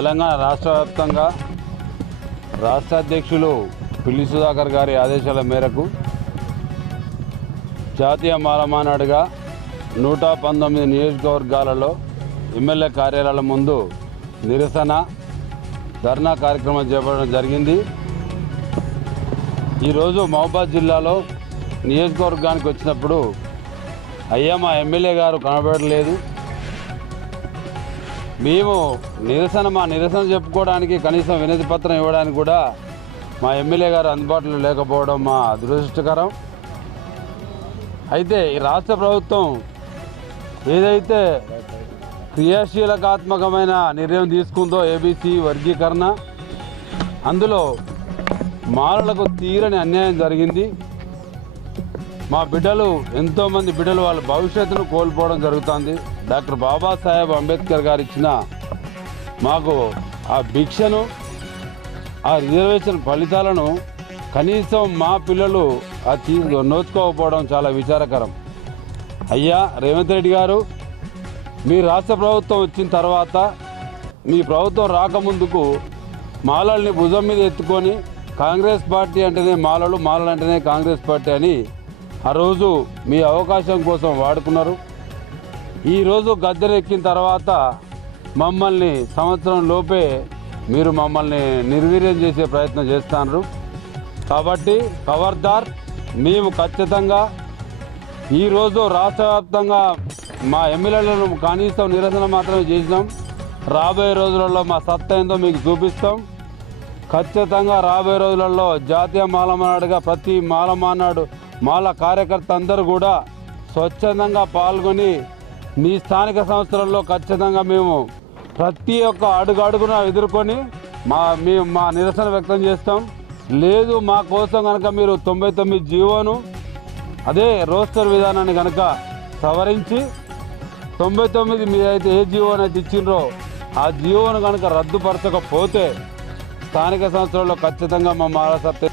తెలంగాణ రాష్ట్ర వ్యాప్తంగా రాష్ట్ర అధ్యక్షులు పిల్లి సుధాకర్ గారి ఆదేశాల మేరకు జాతీయ మాలమానాడుగా 119 నియోజకవర్గాలలో ఎమ్మెల్యే కార్యాలయాల ముందు నిరసన ధర్నా కార్యక్రమం చేపట్టడం జరిగింది. ఈరోజు మహబూబాద్ జిల్లాలో నియోజకవర్గానికి వచ్చినప్పుడు అయ్యా మా ఎమ్మెల్యే గారు కనబడలేదు, మేము మా నిరసన చెప్పుకోవడానికి కనీసం వినతి పత్రం ఇవ్వడానికి కూడా మా ఎమ్మెల్యే గారు అందుబాటులో లేకపోవడం మా దురదృష్టకరం. అయితే ఈ రాష్ట్ర ప్రభుత్వం ఏదైతే క్రియాశీలకాత్మకమైన నిర్ణయం తీసుకుందో ఏబీసీ వర్గీకరణ, అందులో మాలలకు తీరని అన్యాయం జరిగింది. మా బిడ్డలు ఎంతోమంది బిడ్డలు వాళ్ళ భవిష్యత్తును కోల్పోవడం జరుగుతుంది. డాక్టర్ బాబాసాహెబ్ అంబేద్కర్ గారు ఇచ్చిన మాకు ఆ భిక్షను, ఆ రిజర్వేషన్ ఫలితాలను కనీసం మా పిల్లలు నోచుకోకపోవడం చాలా విచారకరం. అయ్యా రేవంత్ రెడ్డి గారు, మీ రాష్ట్ర ప్రభుత్వం వచ్చిన తర్వాత మీ ప్రభుత్వం రాకముందుకు మాలల్ని భుజం మీద ఎత్తుకొని కాంగ్రెస్ పార్టీ అంటేనే మాలలు, మాలలు అంటేనే కాంగ్రెస్ పార్టీ అని ఆ రోజు మీ అవకాశం కోసం వాడుకున్నారు. ఈరోజు గద్దెనెక్కిన తర్వాత మమ్మల్ని సంవత్సరం లోపే మీరు మమ్మల్ని నిర్వీర్యం చేసే ప్రయత్నం చేస్తున్నారు. కాబట్టి ఖబర్దార్, మేము ఖచ్చితంగా ఈరోజు రాష్ట్ర వ్యాప్తంగా మా ఎమ్మెల్యేలను కనీసం నిరసన మాత్రమే చేసినాం. రాబోయే రోజులలో మా సత్తా ఏందో మీకు చూపిస్తాం. ఖచ్చితంగా రాబోయే రోజులలో జాతీయ మాలమానాడుగా ప్రతి మాల కార్యకర్త అందరూ కూడా స్వచ్ఛందంగా పాల్గొని మీ స్థానిక సంస్థలలో ఖచ్చితంగా మేము ప్రతి ఒక్క అడుగున ఎదుర్కొని మా నిరసన వ్యక్తం చేస్తాం. లేదు మా కోసం కనుక మీరు 99 జీవోను అదే రోస్టర్ విధానాన్ని కనుక సవరించి 99 మీదైతే ఏ జీవోని అయితే ఇచ్చిండ్రో ఆ జీవోను కనుక రద్దుపరచకపోతే స్థానిక సంస్థలలో ఖచ్చితంగా మా మాల సత్తా